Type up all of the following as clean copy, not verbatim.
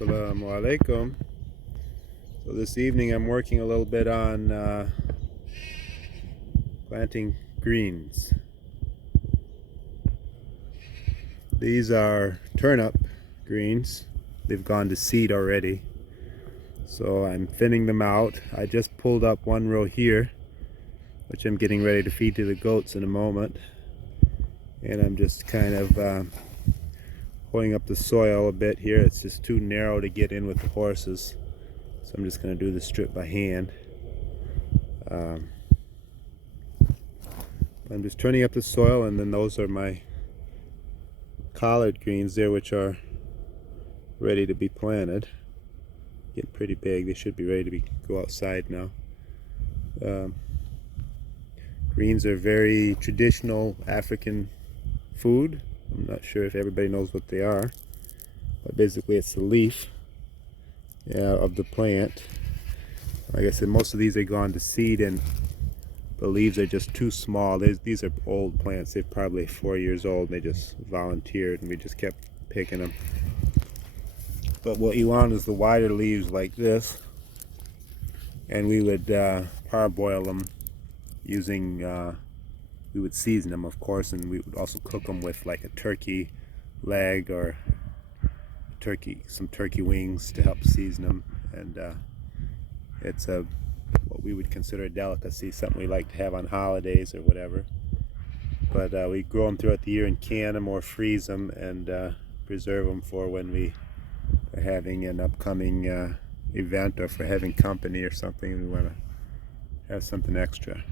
Assalamu alaikum. So this evening I'm working a little bit on planting greens. These are turnip greens. They've gone to seed already. So I'm thinning them out. I just pulled up one row here, which I'm getting ready to feed to the goats in a moment. And I'm just kind of pulling up the soil a bit here. It's just too narrow to get in with the horses. So I'm just going to do the strip by hand. I'm just turning up the soil, and then those are my collard greens there, which are ready to be planted. Getting pretty big. They should be ready to go outside now. Greens are very traditional African food. I'm not sure if everybody knows what they are, but basically it's the leaf of the plant. Like I said, most of these are gone to seed, and the leaves are just too small. These are old plants. They're probably 4 years old, and they just volunteered, and we just kept picking them. But what you want is the wider leaves like this, and we would parboil them using, we would season them, of course, and we would also cook them with like a turkey leg or some turkey wings to help season them. And it's what we would consider a delicacy, something we like to have on holidays or whatever. But we grow them throughout the year and can them or freeze them and preserve them for when we are having an upcoming event, or for having company or something and we want to have something extra.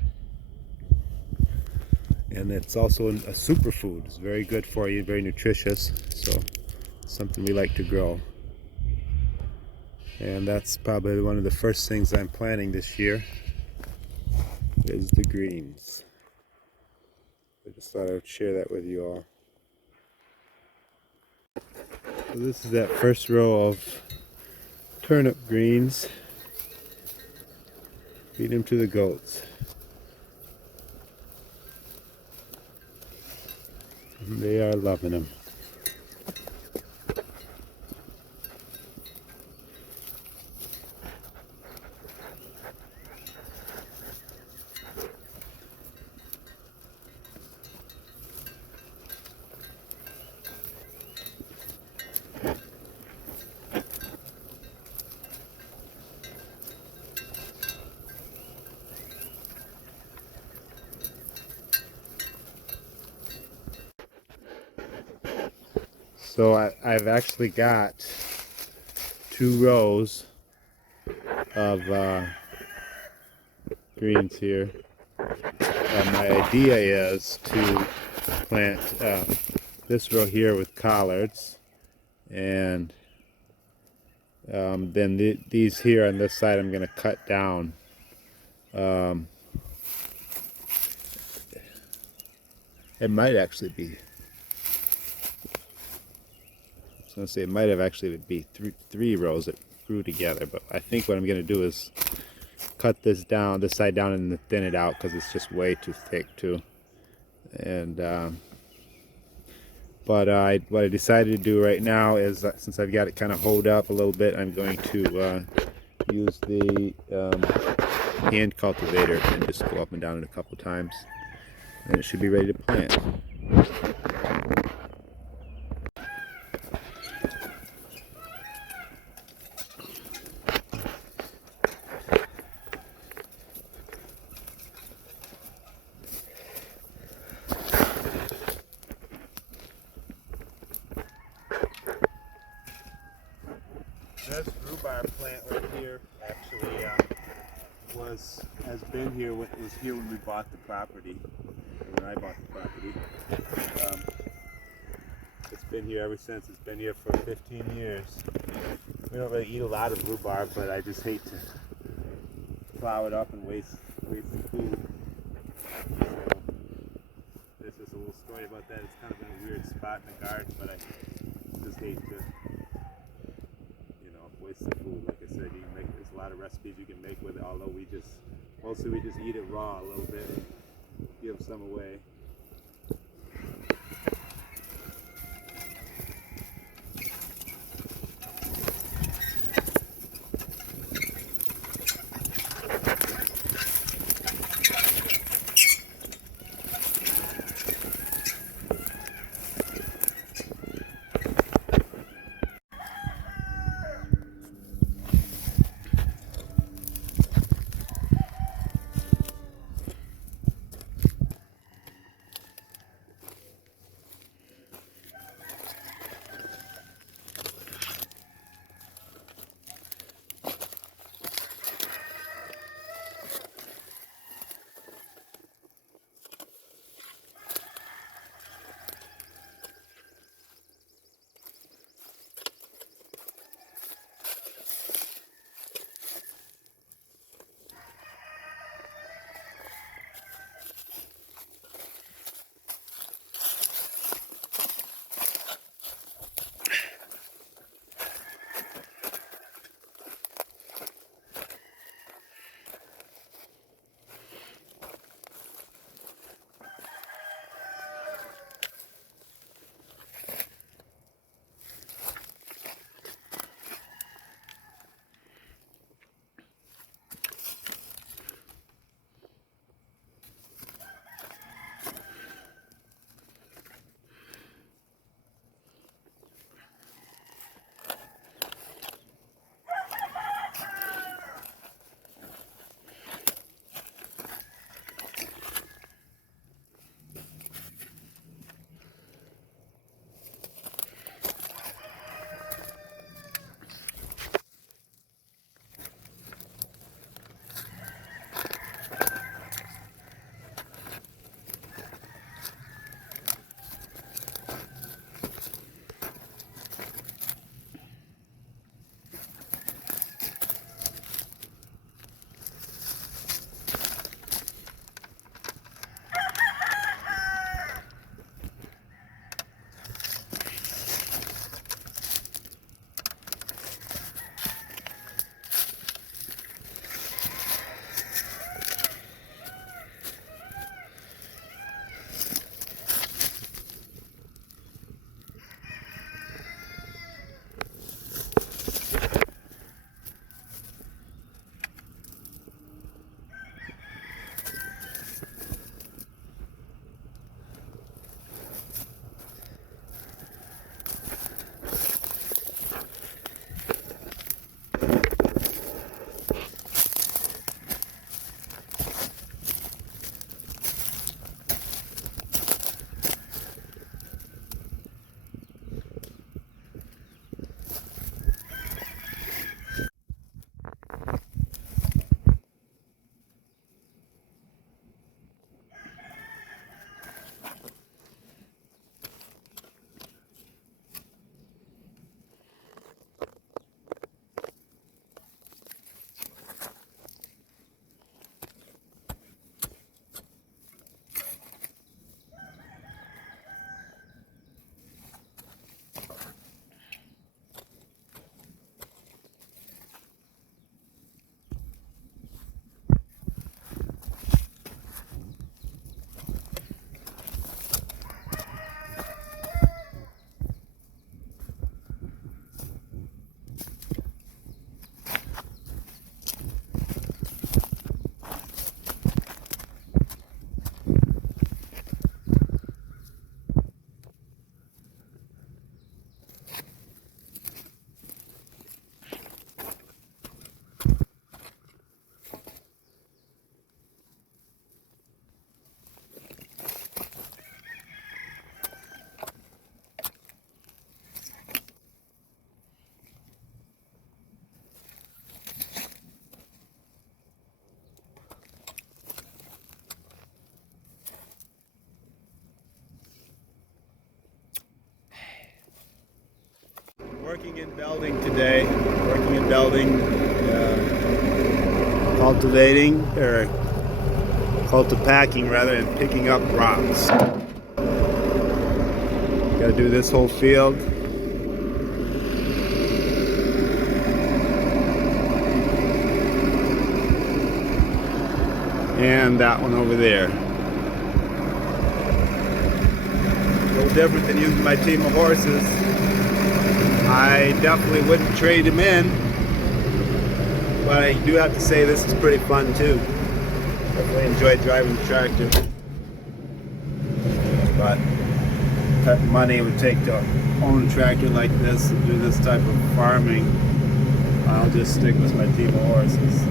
And it's also a superfood. It's very good for you, very nutritious, so it's something we like to grow. And that's probably one of the first things I'm planting this year is the greens. I just thought I would share that with you all. So this is that first row of turnip greens. Feed them to the goats. They are loving them. So I've actually got 2 rows of greens here. My idea is to plant this row here with collards, and then these here on this side I'm going to cut down. It might actually be, I was going to say it might have actually be three rows that grew together, but I think what I'm going to do is cut this side down and thin it out, because it's just way too thick too. And what I decided to do right now is, since I've got it kind of hoed up a little bit, I'm going to use the hand cultivator and just go up and down it a couple times, and it should be ready to plant. this rhubarb plant right here actually has been here. Was here when we bought the property. Or when I bought the property. It's been here ever since. It's been here for 15 years. We don't really eat a lot of rhubarb, but I just hate to plow it up and waste the food. So this is a little story about that. It's kind of in a weird spot in the garden, but I just hate to, waste the food. Like I said, there's a lot of recipes you can make with it. Although mostly we just eat it raw a little bit, give some away. working in Belding today. Working in Belding, cultivating, or cultipacking rather, and picking up rocks. Gotta do this whole field. And that one over there. A little different than using my team of horses. I definitely wouldn't trade him in, but I do have to say this is pretty fun too. Definitely enjoyed driving the tractor, but the type of money it would take to own a tractor like this and do this type of farming, I'll just stick with my team of horses.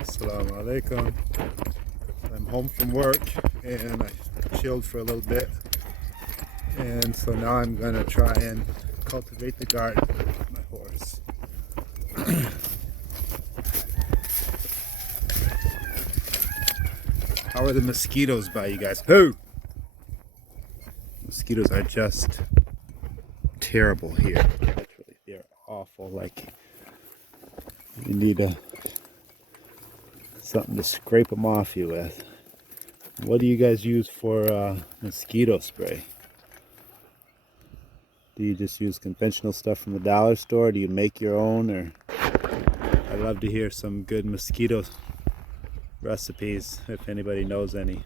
Assalamu alaikum. I'm home from work and I chilled for a little bit, and so now I'm gonna try and cultivate the garden with my horse. How are the mosquitoes by you guys? Who? Mosquitoes are just terrible here. Literally, they're awful. Like, you need something to scrape them off you with. What do you guys use for mosquito spray? Do you just use conventional stuff from the dollar store? Do you make your own? Or I'd love to hear some good mosquito recipes if anybody knows any.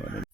Let me know.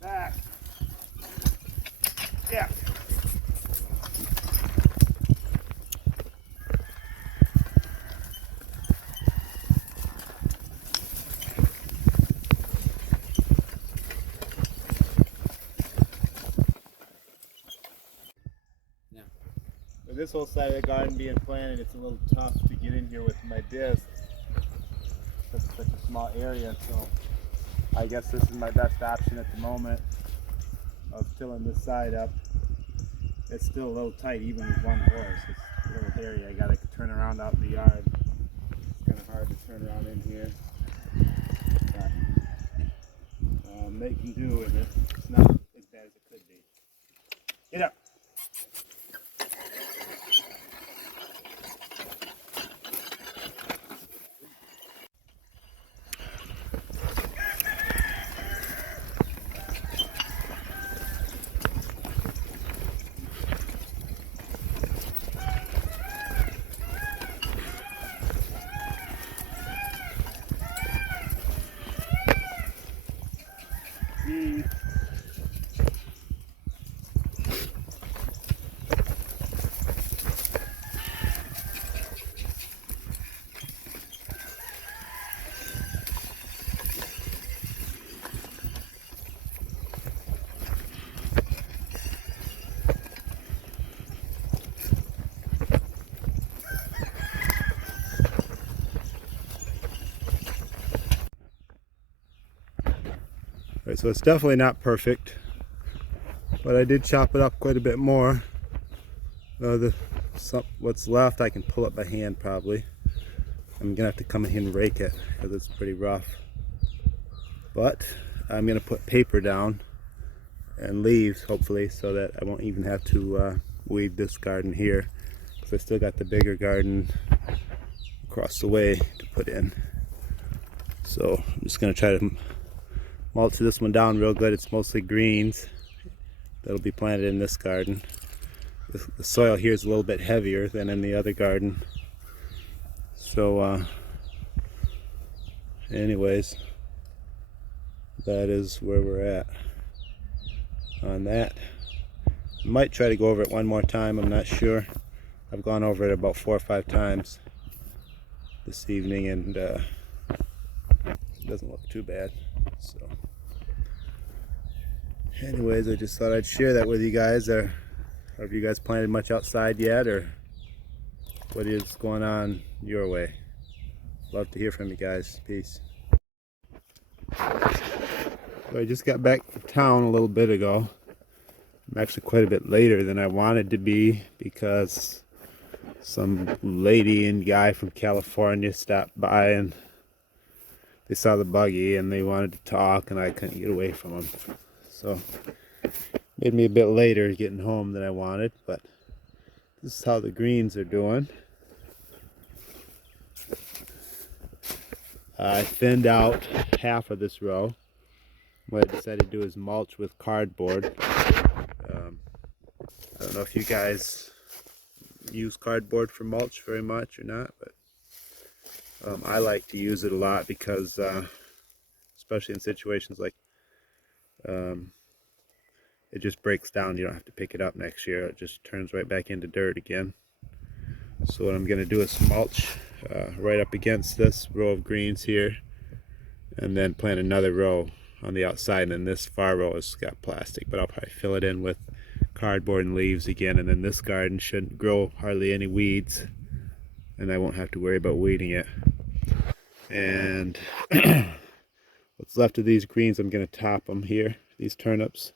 Back. Yeah. With this whole side of the garden being planted, it's a little tough to get in here with my disc. It's such a small area, so I guess this is my best option at the moment of tilling this side up. It's still a little tight even with one horse. It's a little hairy. I gotta turn around out in the yard. It's kind of hard to turn around in here. But making do with it. It's not as bad as it could be. Get up. So it's definitely not perfect, but I did chop it up quite a bit more. What's left I can pull it by hand probably. I'm gonna have to come in here and rake it because it's pretty rough. But I'm gonna put paper down and leaves hopefully so that I won't even have to weed this garden here, because I still got the bigger garden across the way to put in. So I'm just gonna try to mulch this one down real good. It's mostly greens that'll be planted in this garden. The soil here is a little bit heavier than in the other garden. So anyways, that is where we're at on that. I might try to go over it one more time, I'm not sure. I've gone over it about 4 or 5 times this evening, and it doesn't look too bad. So anyways, I just thought I'd share that with you guys. Have you guys planted much outside yet, or what is going on your way? Love to hear from you guys. Peace. So I just got back from town a little bit ago. I'm actually quite a bit later than I wanted to be because some lady and guy from California stopped by and they saw the buggy and they wanted to talk, and I couldn't get away from them. So made me a bit later getting home than I wanted, but this is how the greens are doing. I thinned out half of this row. What I decided to do is mulch with cardboard. I don't know if you guys use cardboard for mulch very much or not, but I like to use it a lot because especially in situations like it just breaks down. You don't have to pick it up next year. It just turns right back into dirt again. So what I'm going to do is mulch right up against this row of greens here, and then plant another row on the outside, and then this far row has got plastic, but I'll probably fill it in with cardboard and leaves again, and then this garden shouldn't grow hardly any weeds, and I won't have to worry about weeding it. And what's left of these greens, I'm going to top them here, these turnips,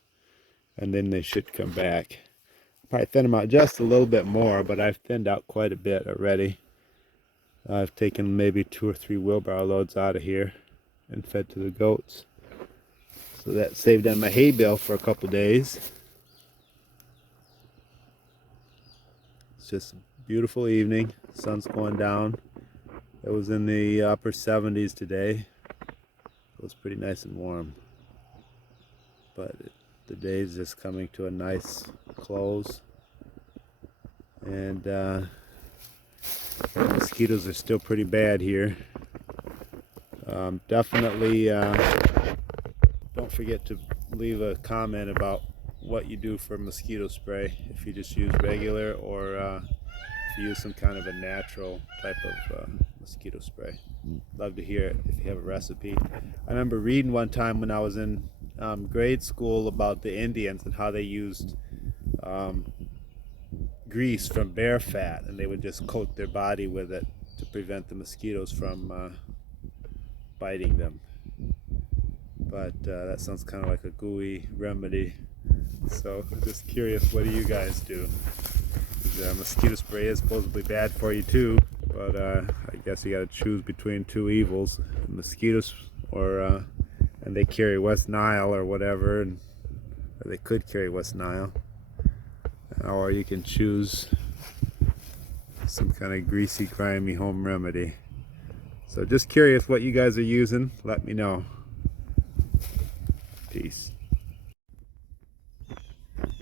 and then they should come back. Probably thin them out just a little bit more, but I've thinned out quite a bit already. I've taken maybe 2 or 3 wheelbarrow loads out of here and fed to the goats. So that saved on my hay bale for a couple days. It's just a beautiful evening. The sun's going down. It was in the upper 70s today. It was pretty nice and warm. But the day's just coming to a nice close. And the mosquitoes are still pretty bad here. Definitely don't forget to leave a comment about what you do for mosquito spray, if you just use regular or if you use some kind of a natural type of mosquito spray. Love to hear it if you have a recipe. I remember reading one time when I was in grade school about the Indians and how they used grease from bear fat, and they would just coat their body with it to prevent the mosquitoes from biting them. But that sounds kind of like a gooey remedy. So I'm just curious, what do you guys do? Mosquito spray is supposedly bad for you too, but I guess you got to choose between 2 evils: mosquitoes or and they carry West Nile or whatever, or they could carry West Nile, or you can choose some kind of greasy, grimy home remedy. So just curious what you guys are using. Let me know. Peace.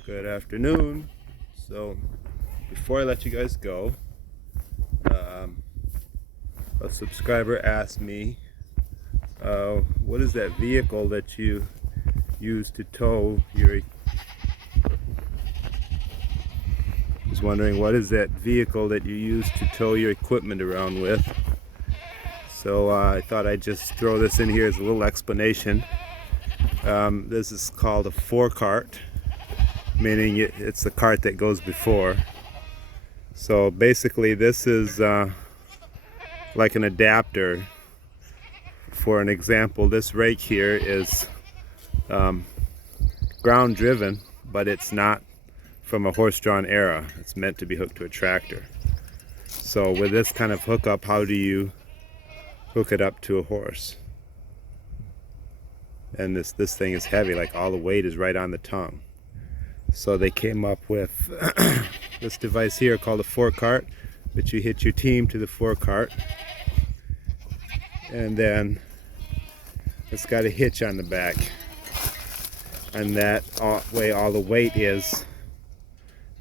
Good afternoon. So before I let you guys go, a subscriber asked me, what is that vehicle that you use to tow your... was wondering, what is that vehicle that you use to tow your equipment around with? So I thought I'd just throw this in here as a little explanation. This is called a fore cart, meaning it's the cart that goes before. So basically this is like an adapter. For an example, this rake here is ground driven, but it's not from a horse-drawn era. It's meant to be hooked to a tractor. So with this kind of hookup, how do you hook it up to a horse? And this thing is heavy, like all the weight is right on the tongue. So they came up with this device here called a fore cart, that you hitch your team to the fore cart, and then it's got a hitch on the back, and that way all the weight is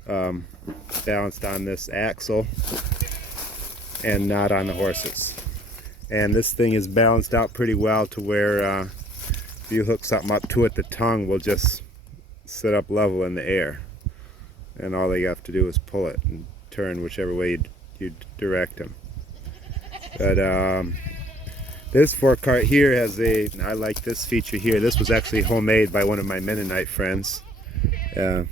balanced on this axle and not on the horses. And this thing is balanced out pretty well to where if you hook something up to it, the tongue will just sit up level in the air, and all they have to do is pull it and turn whichever way you direct them. But this fore cart here has I like this feature here. This was actually homemade by one of my Mennonite friends, and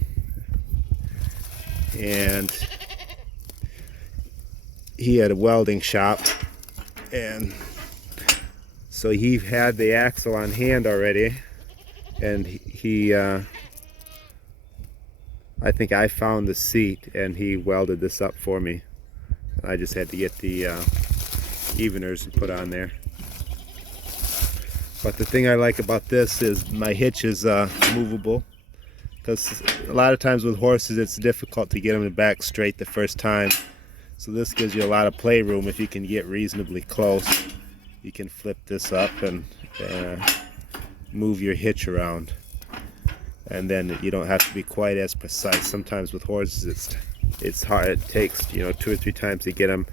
he had a welding shop, and so he had the axle on hand already, and he I think I found the seat and he welded this up for me. I just had to get the eveners and put on there. But the thing I like about this is my hitch is movable, because a lot of times with horses it's difficult to get them to back straight the first time. So this gives you a lot of playroom. If you can get reasonably close, you can flip this up and move your hitch around. And then you don't have to be quite as precise. Sometimes with horses it's hard. It takes 2 or 3 times to get them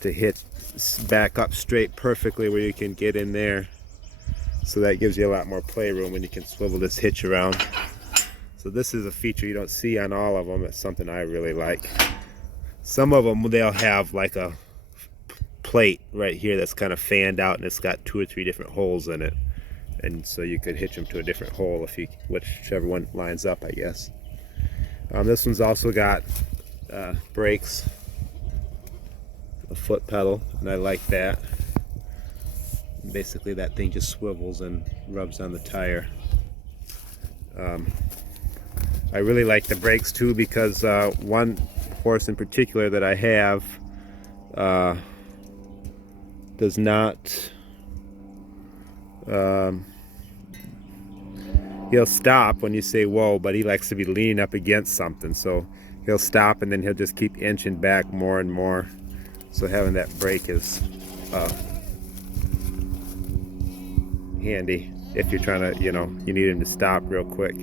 to hit back up straight perfectly where you can get in there. So that gives you a lot more playroom when you can swivel this hitch around. So this is a feature you don't see on all of them. It's something I really like. Some of them, they'll have like a plate right here that's kind of fanned out, and it's got 2 or 3 different holes in it. And so you could hitch them to a different hole whichever one lines up, I guess. This one's also got brakes, a foot pedal, and I like that. Basically that thing just swivels and rubs on the tire. I really like the brakes too, because one horse in particular that I have does not he'll stop when you say whoa, but he likes to be leaning up against something, so he'll stop and then he'll just keep inching back more and more. So having that brake is handy if you're trying to, you need him to stop real quick.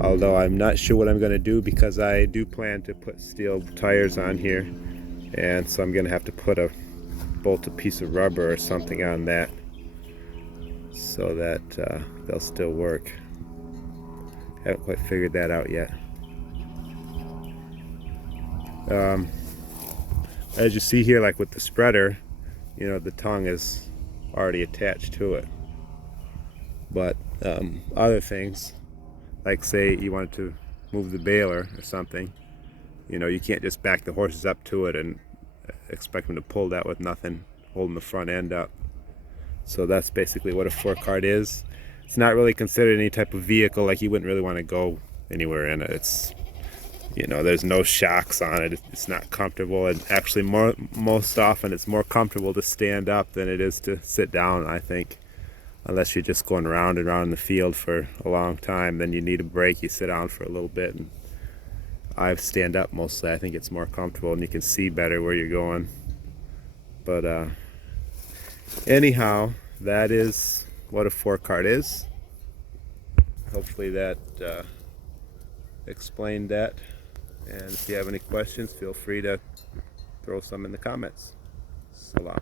Although I'm not sure what I'm going to do, because I do plan to put steel tires on here, and so I'm going to have to bolt a piece of rubber or something on that so that they'll still work. Haven't quite figured that out yet. As you see here, like with the spreader, the tongue is already attached to it. But other things, like say you wanted to move the baler or something, you can't just back the horses up to it and expect them to pull that with nothing holding the front end up. So that's basically what a fore cart is. It's not really considered any type of vehicle. Like, you wouldn't really want to go anywhere in it. It's, there's no shocks on it. It's not comfortable, and actually most often it's more comfortable to stand up than it is to sit down, I think. Unless you're just going round and round in the field for a long time, then you need a break. You sit down for a little bit, and I stand up mostly. I think it's more comfortable and you can see better where you're going. But anyhow, that is what a fore cart is. Hopefully that explained that. And if you have any questions, feel free to throw some in the comments. So long.